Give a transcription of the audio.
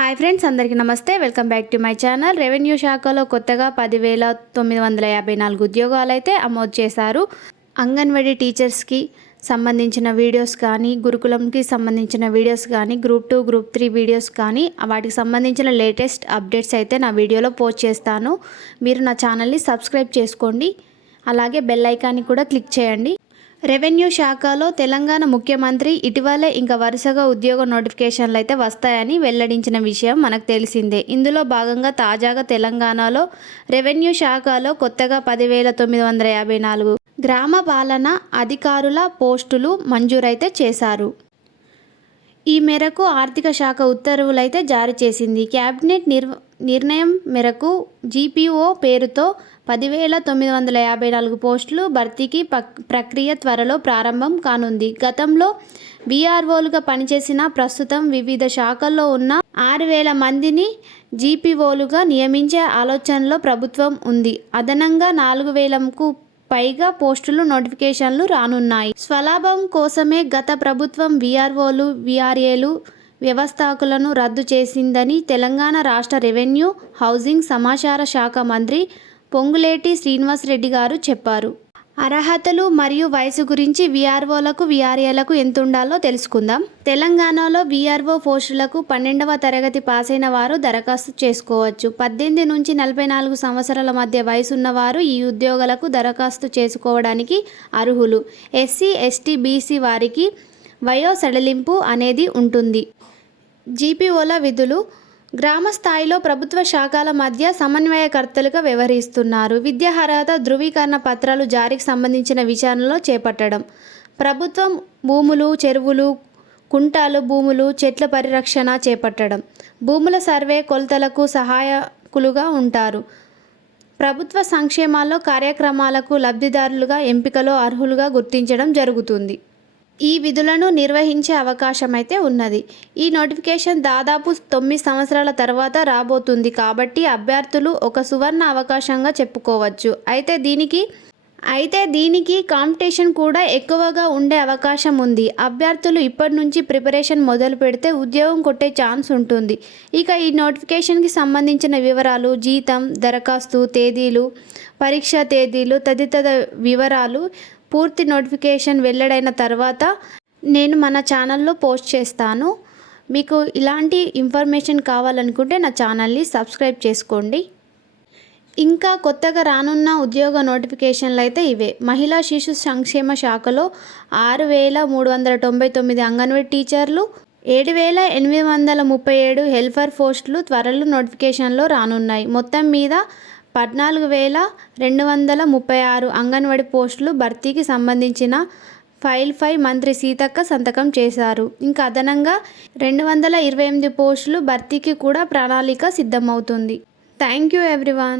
Hi friends, అందరికీ నమస్తే. Welcome back to my channel. Revenue శాఖలో కొత్తగా 10,954 ఉద్యోగాలు అయితే అమోదు చేశారు. అంగన్వాడీ టీచర్స్కి సంబంధించిన వీడియోస్ కానీ, గురుకులంకి సంబంధించిన వీడియోస్ కానీ, గ్రూప్ 2, గ్రూప్ 3 వీడియోస్ కానీ, వాటికి సంబంధించిన లేటెస్ట్ అప్డేట్స్ అయితే నా వీడియోలో పోస్ట్ చేస్తాను. మీరు నా ఛానల్ని సబ్స్క్రైబ్ చేసుకోండి, అలాగే బెల్ ఐకాన్ని కూడా క్లిక్ చేయండి. రెవెన్యూ శాఖలో తెలంగాణ ముఖ్యమంత్రి ఇటీవలే ఇంకా వరుసగా ఉద్యోగ నోటిఫికేషన్లు అయితే వస్తాయని వెల్లడించిన విషయం మనకు తెలిసిందే. ఇందులో భాగంగా తాజాగా తెలంగాణలో రెవెన్యూ శాఖలో కొత్తగా 10,954 గ్రామ పాలన అధికారుల పోస్టులు మంజూరైతే చేశారు. ఈ మేరకు ఆర్థిక శాఖ ఉత్తర్వులైతే జారీ చేసింది. కేబినెట్ నిర్ణయం మేరకు జీపీఓ పేరుతో 10,954 పోస్టులు భర్తీకి ప్రక్రియ త్వరలో ప్రారంభం కానుంది. గతంలో వీఆర్ఓలుగా పనిచేసిన ప్రస్తుతం వివిధ శాఖల్లో ఉన్న 6,000 మందిని జీపీఓలుగా నియమించే ఆలోచనలో ప్రభుత్వం ఉంది. అదనంగా 4,000కు పైగా పోస్టులు నోటిఫికేషన్లు రానున్నాయి. స్వలాభం కోసమే గత ప్రభుత్వం వీఆర్ఓలు, వీఆర్ఏలు వ్యవస్థాపకులను రద్దు చేసిందని తెలంగాణ రాష్ట్ర రెవెన్యూ, హౌసింగ్, సమాచార శాఖ మంత్రి పొంగులేటి శ్రీనివాసరెడ్డి గారు చెప్పారు. అర్హతలు మరియు వయసు గురించి వీఆర్ఓలకు, వీఆర్ఏలకు ఎంత ఉండాలో తెలుసుకుందాం. తెలంగాణలో వీఆర్ఓ పోస్టులకు 12వ తరగతి పాస్ అయిన వారు దరఖాస్తు చేసుకోవచ్చు. 18 నుంచి 44 సంవత్సరాల మధ్య వయసు ఉన్నవారు ఈ ఉద్యోగాలకు దరఖాస్తు చేసుకోవడానికి అర్హులు. ఎస్సీ, ఎస్టీ, బీసీ వారికి వయో సడలింపు అనేది ఉంటుంది. జీపీఓల విధులు: గ్రామ స్థాయిలో ప్రభుత్వ శాఖల మధ్య సమన్వయకర్తలుగా వ్యవహరిస్తున్నారు. విద్యా అర్హత ధృవీకరణ పత్రాలు జారీకి సంబంధించిన విచారణలో చేపట్టడం. ప్రభుత్వం భూములు, చెరువులు, కుంటాలు భూములు, చెట్ల పరిరక్షణ చేపట్టడం. భూముల సర్వే, కొలతలకు సహాయకులుగా ఉంటారు. ప్రభుత్వ సంక్షేమాల్లో కార్యక్రమాలకు లబ్ధిదారులుగా ఎంపికలో అర్హులుగా గుర్తించడం జరుగుతుంది. ఈ విధులను నిర్వహించే అవకాశం అయితే ఉన్నది. ఈ నోటిఫికేషన్ దాదాపు 9 సంవత్సరాల తర్వాత రాబోతుంది కాబట్టి అభ్యర్థులు ఒక సువర్ణ అవకాశంగా చెప్పుకోవచ్చు. అయితే దీనికి కాంపిటీషన్ కూడా ఎక్కువగా ఉండే అవకాశం ఉంది. అభ్యర్థులు ఇప్పటి నుంచి ప్రిపరేషన్ మొదలు పెడితే ఉద్యోగం కొట్టే ఛాన్స్ ఉంటుంది. ఇక ఈ నోటిఫికేషన్కి సంబంధించిన వివరాలు, జీతం, దరఖాస్తు తేదీలు, పరీక్షా తేదీలు తదితర వివరాలు పూర్తి నోటిఫికేషన్ వెల్లడైన తర్వాత నేను మన ఛానల్లో పోస్ట్ చేస్తాను. మీకు ఇలాంటి ఇన్ఫర్మేషన్ కావాలనుకుంటే నా ఛానల్ని సబ్స్క్రైబ్ చేసుకోండి. ఇంకా కొత్తగా రానున్న ఉద్యోగ నోటిఫికేషన్లు అయితే ఇవే. మహిళా శిశు సంక్షేమ శాఖలో 6,399 అంగన్వాడీ టీచర్లు, 7,837 హెల్పర్ పోస్టులు త్వరలో నోటిఫికేషన్లో రానున్నాయి. మొత్తం మీద 14,236 అంగన్వాడీ పోస్టులు భర్తీకి సంబంధించిన ఫైల్పై మంత్రి సీతక్క సంతకం చేశారు. ఇంకా అదనంగా 228 పోస్టులు భర్తీకి కూడా ప్రణాళిక సిద్ధమవుతుంది. Thank you everyone.